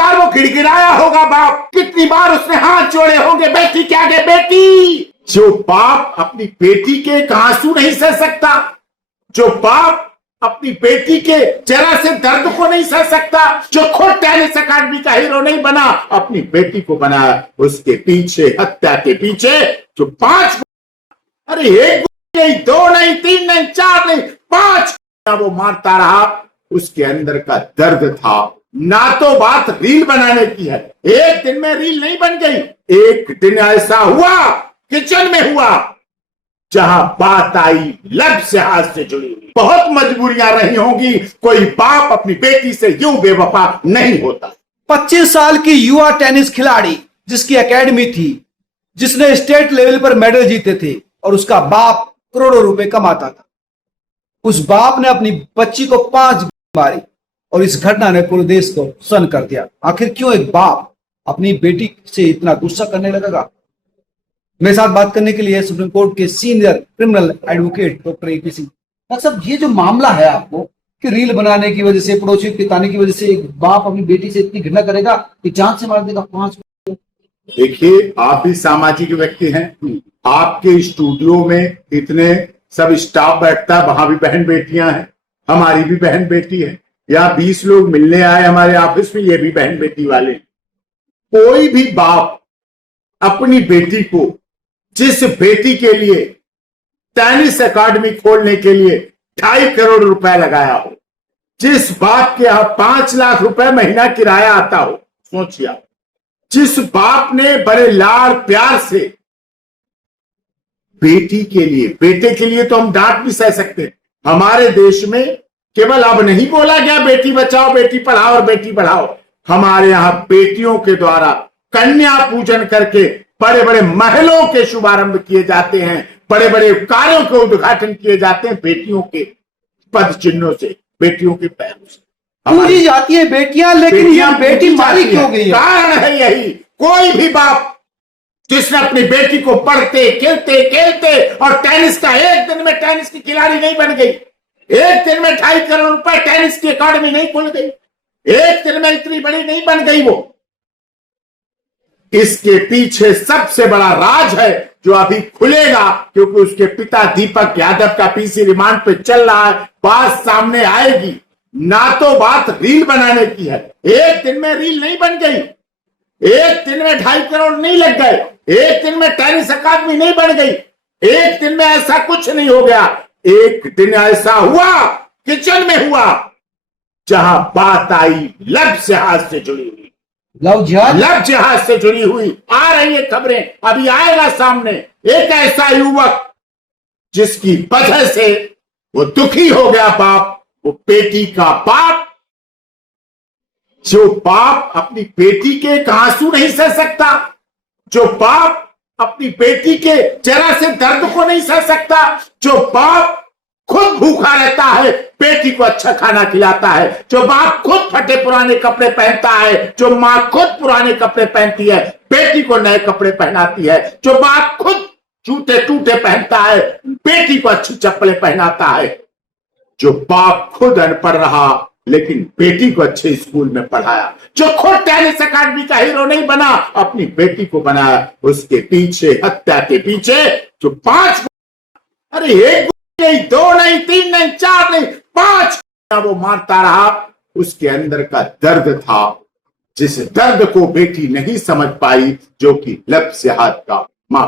बार वो गिड़गिड़ाया होगा बाप, कितनी बार उसने हाथ जोड़े होंगे बेटी के आगे। बेटी, जो बाप अपनी बेटी के एक आंसू नहीं सह सकता, जो बाप अपनी बेटी के जरा से दर्द को नहीं सह सकता, जो खुद टेनिस अकादमी का हीरो नहीं बना, अपनी बेटी को बनाया, उसके पीछे, हत्या के पीछे जो 5, अरे 1 नहीं, 2 नहीं, 3 नहीं, 4 नहीं, 5 वो मारता रहा, उसके अंदर का दर्द था। ना तो बात रील बनाने की है, एक दिन में रील नहीं बन गई। एक दिन ऐसा हुआ, किचन में हुआ, जहां बात आई लब से हाथ से जुड़ी हुई। बहुत मजबूरियां रही होंगी, कोई बाप अपनी बेटी से यूं बेवफा नहीं होता। 25 साल की युवा टेनिस खिलाड़ी जिसकी एकेडमी थी, जिसने स्टेट लेवल पर मेडल जीते थे और उसका बाप करोड़ों रुपए कमाता था, उस बाप ने अपनी बच्ची को 5 मारी और इस घटना ने पूरे देश को सन्न कर दिया। आखिर क्यों एक बाप अपनी बेटी से इतना गुस्सा करने लगेगा? मेरे साथ बात करने के लिए सुप्रीम कोर्ट के senior criminal advocate doctor AP Singh. Doctor साहब, ये जो मामला है आपको कि रील बनाने की वजह से, पड़ोसी पिताने की वजह से एक बाप अपनी बेटी से इतनी घृणा करेगा कि जान से मार देगा 5। देखिए, आप भी सामाजिक व्यक्ति हैं, आपके स्टूडियो में इतने सब स्टाफ बैठता है, वहां भी बहन बेटियां हैं, हमारी भी बहन बेटी है, या 20 लोग मिलने आए हमारे ऑफिस में, ये भी बहन बेटी वाले। कोई भी बाप अपनी बेटी को, जिस बेटी के लिए टेनिस अकादमी खोलने के लिए 2.5 करोड़ रुपए लगाया हो, जिस बाप के यहां 5 लाख रुपए महीना किराया आता हो, सोचिए आप, जिस बाप ने बड़े लाड़ प्यार से बेटी के लिए, बेटे के लिए तो हम डांट भी सह सकते हैं। हमारे देश में केवल अब नहीं बोला गया बेटी बचाओ, बेटी पढ़ाओ और बेटी बढ़ाओ, हमारे यहां बेटियों के द्वारा कन्या पूजन करके बड़े बड़े महलों के शुभारंभ किए जाते हैं, बड़े बड़े कार्यों के उद्घाटन किए जाते हैं बेटियों के पद चिन्हों से, बेटियों के पैरों से पूजी जाती है बेटियां, लेकिन ये बेटी मारी क्यों गई है? कारण है यही, कोई भी बाप जिसने अपनी बेटी को पढ़ते खेलते खेलते और टेनिस का, एक दिन में टेनिस की खिलाड़ी नहीं बन गई, एक दिन में 2.5 करोड़ रुपए टेनिस की अकादमी नहीं खुल गई, एक दिन में इतनी बड़ी नहीं बन गई वो। इसके पीछे सबसे बड़ा राज है जो अभी खुलेगा, क्योंकि उसके पिता दीपक यादव का पीसी रिमांड पे चल रहा है, बात सामने आएगी। ना तो बात रील बनाने की है, एक दिन में रील नहीं बन गई, एक दिन में 2.5 करोड़ नहीं लग गए, एक दिन में टेनिस अकादमी नहीं बन गई, एक दिन में ऐसा कुछ नहीं हो गया। एक दिन ऐसा हुआ, किचन में हुआ, जहां बात आई लब से हाथ से जुड़ी हुई, लव जिहाद से जुड़ी हुई। आ रही है खबरें, अभी आएगा सामने। एक ऐसा युवक जिसकी वजह से वो दुखी हो गया बाप, वो बेटी का बाप, जो बाप अपनी बेटी के एक आंसू नहीं सह सकता, जो बाप अपनी बेटी के जरा से दर्द को नहीं सह सकता, जो बाप खुद भूखा रहता है, बेटी को अच्छा खाना खिलाता है, जो बाप खुद फटे पुराने कपड़े पहनता है, जो मां खुद पुराने कपड़े पहनती है, बेटी को नए कपड़े पहनाती है, जो बाप खुद जूते टूटे पहनता है, बेटी को अच्छी चप्पलें पहनाता है, जो बाप खुद अनपढ़ रहा लेकिन बेटी को अच्छे स्कूल में पढ़ाया, जो खुद टेनिस अकादमी का हीरो नहीं बना, अपनी बेटी को बनाया, उसके पीछे, हत्या के पीछे जो 5, अरे 1 नहीं, 2 नहीं, 3 नहीं, 4 नहीं, 5 वो मारता रहा, उसके अंदर का दर्द था, जिस दर्द को बेटी नहीं समझ पाई, जो कि लब से हाथ का मां।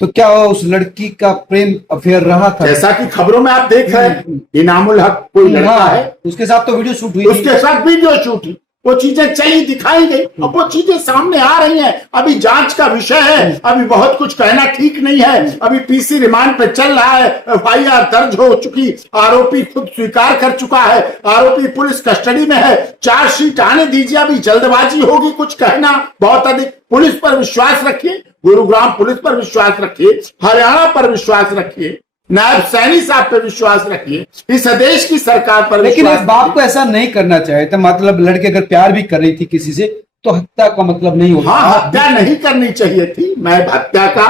तो क्या उस लड़की का प्रेम अफेयर रहा था? जैसा कि खबरों में आप देख रहे हैं, इनामुल हक कोई लड़का है, उसके साथ तो वीडियो शूट हुई, उसके साथ वीडियो शूट हुई, वो चीजें चली दिखाई गई, अब वो चीजें सामने आ रही हैं। अभी जांच का विषय है, अभी बहुत कुछ कहना ठीक नहीं है, अभी पीसी रिमांड पे चल रहा है, एफआईआर दर्ज हो चुकी, आरोपी खुद स्वीकार कर चुका है, आरोपी पुलिस कस्टडी में है, चार्जशीट आने दीजिए, अभी जल्दबाजी होगी कुछ कहना बहुत अधिक। पुलिस पर विश्वास रखिए, गुरुग्राम पुलिस पर विश्वास रखिए, हरियाणा पर विश्वास रखिए, नायब सैनी साहब पे विश्वास रखिए, इस देश की सरकार पर। लेकिन एक बाप को ऐसा नहीं करना चाहिए था, मतलब लड़की अगर प्यार भी कर रही थी किसी से तो हत्या का मतलब नहीं होता। हाँ, हत्या नहीं करनी चाहिए थी। मैं हत्या का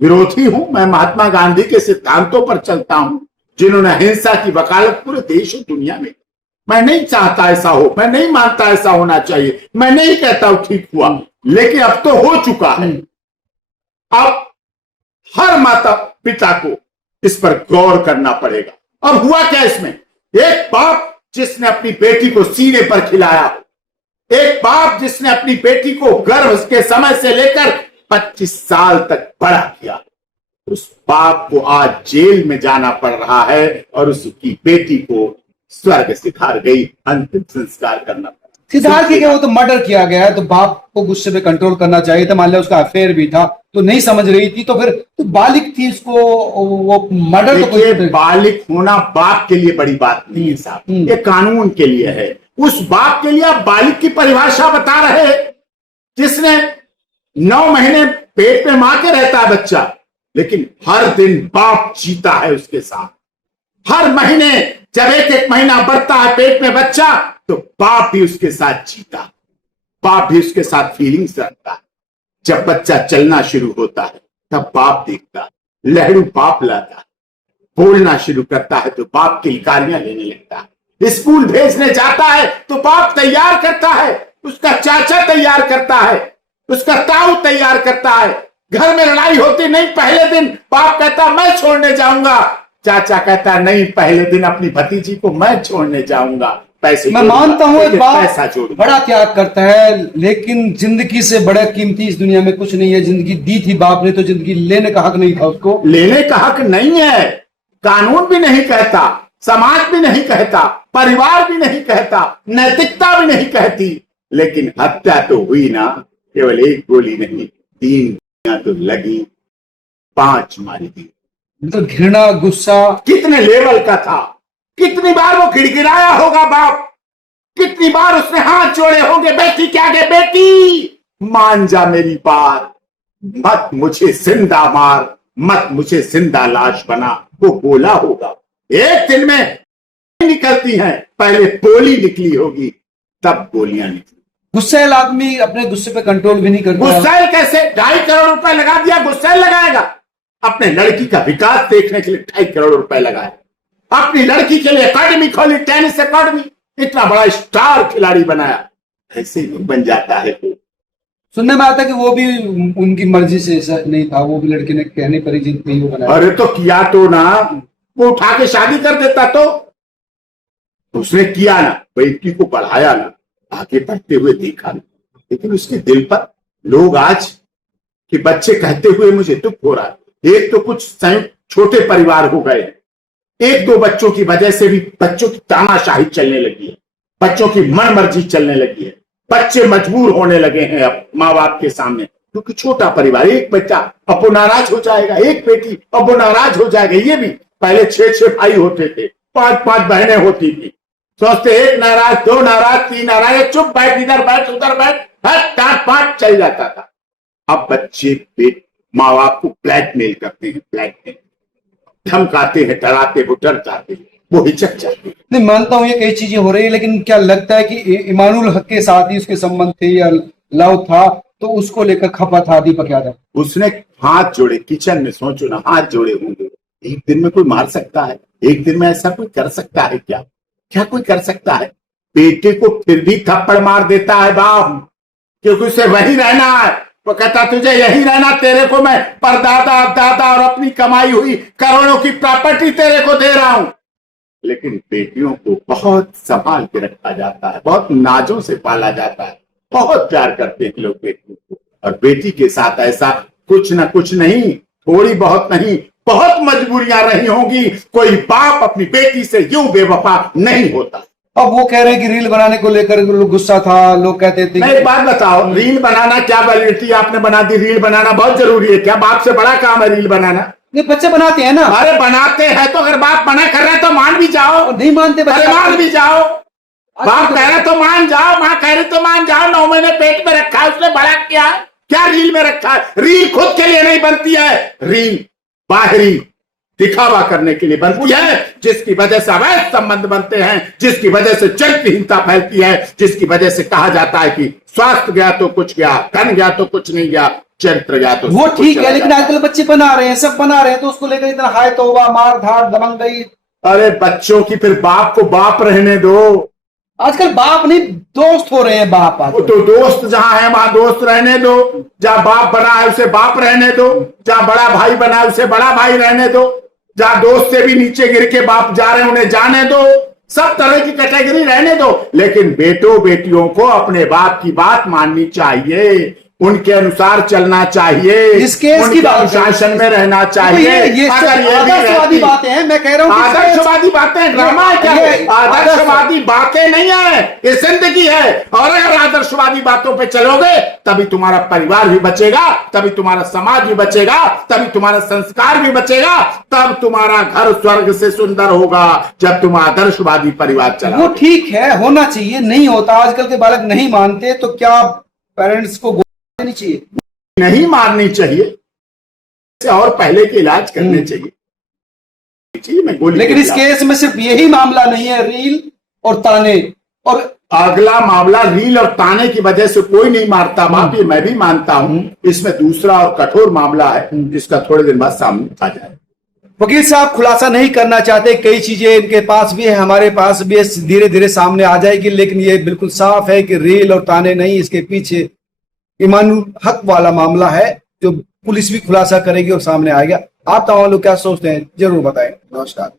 विरोधी हूं, मैं महात्मा गांधी के सिद्धांतों पर चलता हूं, जिन्होंने अहिंसा की वकालत पूरे देश और दुनिया में। मैं नहीं चाहता ऐसा हो, मैं नहीं मानता ऐसा होना चाहिए, मैं नहीं कहता हूं ठीक हुआ, लेकिन अब तो हो चुका है। अब हर माता पिता को इस पर गौर करना पड़ेगा। अब हुआ क्या इसमें? एक बाप जिसने अपनी बेटी को सीने पर खिलाया, एक बाप जिसने अपनी बेटी को गर्भ के समय से लेकर 25 साल तक बड़ा किया, उस बाप को आज जेल में जाना पड़ रहा है और उसकी बेटी को स्वर्ग सिधार गई अंतिम संस्कार करना पड़ा। सिद्धार्थ की क्या, वो तो मर्डर किया गया है, तो बाप को गुस्से पे कंट्रोल करना चाहिए था। मान लिया उसका अफेयर भी था तो नहीं समझ रही थी, तो फिर तो बालिक थी, उसको वो मर्डर तो कोई बालिक होना बाप के लिए बड़ी बात नहीं है साहब, ये कानून के लिए है। उस बाप के लिए आप बालिक की परिभाषा बता रहे हैं जिसने 9 महीने पेट में मां के रहता है बच्चा, लेकिन हर दिन बाप जीता है उसके साथ। हर महीने जब एक महीना बढ़ता है पेट में बच्चा, तो बाप भी उसके साथ जीता, बाप भी उसके साथ फीलिंग्स रखता है। जब बच्चा चलना शुरू होता है तब बाप देखता है, लहरू बाप लाता है, बोलना शुरू करता है तो बाप किलकारियां लेने लगता है, स्कूल भेजने जाता है तो बाप तैयार करता है, उसका चाचा तैयार करता है, उसका ताऊ तैयार करता है। घर में लड़ाई होती नहीं, पहले दिन बाप कहता मैं छोड़ने जाऊंगा, चाचा कहता नहीं पहले दिन अपनी भतीजी को मैं छोड़ने जाऊंगा, पैसे मैं मानता हूं एक पैसा बाप जोड़ बड़ा त्याग करता है, लेकिन जिंदगी से बड़ा कीमती इस दुनिया में कुछ नहीं है। जिंदगी दी थी बाप ने तो जिंदगी लेने का हक नहीं था उसको। लेने का हक नहीं है, कानून भी नहीं कहता, समाज भी नहीं कहता, परिवार भी नहीं कहता, नैतिकता भी नहीं कहती, लेकिन हत्या तो हुई ना, केवल एक गोली नहीं 3 तो लगी, 5 मारी दी। तो घृणा गुस्सा कितने लेवल का था, कितनी बार वो गिड़गिड़ाया होगा बाप, कितनी बार उसने हाथ जोड़े होंगे बेटी क्या गे, बेटी मान जा मेरी बात, मत मुझे जिंदा मार, मत मुझे जिंदा लाश बना, वो बोला होगा। एक दिन में निकलती हैं, पहले बोली निकली होगी तब गोलियां निकली। गुस्सैल आदमी अपने गुस्से पे कंट्रोल भी नहीं करता। गुस्सैल कैसे? 2.5 करोड़ रुपए लगा दिया, गुस्सैल लगाएगा? अपने लड़की का विकास देखने के लिए 2.5 करोड़ रुपए लगाए, अपनी लड़की के लिए एकेडमी खोली, टेनिस एकेडमी, इतना बड़ा स्टार खिलाड़ी बनाया, ऐसे ही बन जाता है। तो सुनने में आता कि वो भी उनकी मर्जी से ऐसा नहीं था, वो भी लड़के ने कहने पर ही जिद पे ही वो बनाया। अरे तो किया तो ना, वो उठा के शादी कर देता तो उसने किया ना, बेटी को पढ़ाया ना, आगे बढ़ते हुए देखा ना, लेकिन उसके दिल पर लोग आज के बच्चे कहते हुए मुझे दुख हो रहा है। एक तो कुछ संयुक्त छोटे परिवार हो गए, 1-2 बच्चों की वजह से भी बच्चों की तानाशाही चलने लगी है, बच्चों की मन मर्जी चलने लगी है, बच्चे मजबूर होने लगे हैं अब माँ बाप के सामने, क्योंकि छोटा परिवार, एक बच्चा अब वो नाराज हो जाएगा, एक बेटी अब वो नाराज हो जाएगा। ये भी पहले 6-6 भाई होते थे, 5-5 बहनें होती थी, सोचते 1 नाराज, 2 नाराज, 3 नाराज, चुप बैठ, इधर बैठ, उधर बैठ, हर 4-5 चल जाता था। अब बच्चे माँ बाप को ब्लैकमेल करते हैं, ब्लैकमेल धमकाते हैं, डराते, वो डर जाते हैं, वो हिचक जाते हैं। नहीं मानता हूँ ये कई चीजें हो रही है, लेकिन क्या लगता है कि इमानुल हक के साथ ही उसके संबंध थे या लव था, तो उसको लेकर खपा था दीपक यादव? उसने हाथ जोड़े किचन में, सोचो ना, हाथ जोड़े होंगे। एक दिन में कोई मार सकता है? एक दिन में ऐसा कोई कर सकता है क्या? क्या कोई कर सकता है? बेटे को फिर भी थप्पड़ मार देता है बाप, क्योंकि उसे वही रहना है। वो कहता तुझे यही रहना, तेरे को मैं परदादा दादा और अपनी कमाई हुई करोड़ों की प्रॉपर्टी तेरे को दे रहा हूं। लेकिन बेटियों को बहुत संभाल के रखा जाता है, बहुत नाजों से पाला जाता है, बहुत प्यार करते हैं लोग बेटियों को। और बेटी के साथ ऐसा कुछ ना कुछ नहीं, थोड़ी बहुत नहीं, बहुत मजबूरियां रही होंगी। कोई बाप अपनी बेटी से यूं बेवफा नहीं होता। अब वो कह रहे हैं कि रील बनाने को लेकर गुस्सा था, लोग कहते थे। एक बात बताओ, रील बनाना क्या वैलिडिटी आपने बना दी? रील बनाना बहुत जरूरी है क्या? बाप से बड़ा काम है रील बनाना? नहीं, बच्चे बनाते हैं ना। अरे बनाते हैं तो अगर बाप मना कर रहे तो मान भी जाओ। नहीं मानते बच्चे, मान भी जाओ। बाप कह रहे तो मान जाओ, माँ कह रही तो मान जाओ। 9 महीने पेट में रखा है उसने, बड़ा किया है क्या? रील में रखा है। रील खुद के लिए नहीं बनती है, रील बाहरी दिखावा करने के लिए बनती है, जिसकी वजह से अवैध संबंध बनते हैं, जिसकी वजह से चरित्रहीनता फैलती है, जिसकी वजह से कहा जाता है कि स्वास्थ्य गया तो कुछ गया, धन गया तो कुछ नहीं गया, चरित्र गया तो वो ठीक है। लेकिन आजकल बच्चे बना रहे हैं, सब बना रहे हैं, तो उसको लेकर इतना हाय तौबा, मार धाड़, दमंगई। अरे बच्चों की फिर बाप को बाप रहने दो। आजकल बाप नहीं दोस्त हो रहे हैं बाप वो आजकल। तो दोस्त जहां है वहां दोस्त रहने दो, जहां बाप बना है उसे बाप रहने दो, जहां बड़ा भाई बना है उसे बड़ा भाई रहने दो, जहां दोस्त से भी नीचे गिर के बाप जा रहे हैं उन्हें जाने दो, सब तरह की कैटेगरी रहने दो, लेकिन बेटों बेटियों को अपने बाप की बात माननी चाहिए, उनके अनुसार चलना चाहिए, इस केस की उनके बात है। अनुशासन में रहना चाहिए। ये अगर ये भी आदर्शवादी रहती- बातें हैं, मैं कह रहा हूं कि आदर्शवादी बातें ड्रामा है क्या? ये आदर्शवादी बातें नहीं है, ये जिंदगी है। और अगर आदर्शवादी बातों पे चलोगे तभी तुम्हारा परिवार भी बचेगा, तभी तुम्हारा समाज भी बचेगा, तभी तुम्हारा संस्कार भी बचेगा, तब तुम्हारा घर स्वर्ग से सुंदर होगा जब तुम आदर्शवादी परिवार वो चलाओगे। ठीक है, होना चाहिए, नहीं होता, आजकल के बालक नहीं मानते, तो क्या पेरेंट्स को गोली देनी चाहिए? नहीं मारनी चाहिए और पहले के इलाज करने चाहिए। मैं गोली लेकिन के इस खिलाफ। केस में सिर्फ यही मामला नहीं है, रील और ताने, और अगला मामला रील और ताने की वजह से कोई नहीं मारता बाप, ये मैं भी मानता हूं। इसमें दूसरा और कठोर मामला है जिसका थोड़े दिन बाद सामने आ जाए। वकील साहब खुलासा नहीं करना चाहते, कई चीजें इनके पास भी है, हमारे पास भी है, धीरे धीरे सामने आ जाएगी, लेकिन ये बिल्कुल साफ है कि रील और ताने नहीं, इसके पीछे ईमानुल हक वाला मामला है जो पुलिस भी खुलासा करेगी और सामने आएगा। आप तमाम लोग क्या सोचते हैं जरूर बताएं। नमस्कार।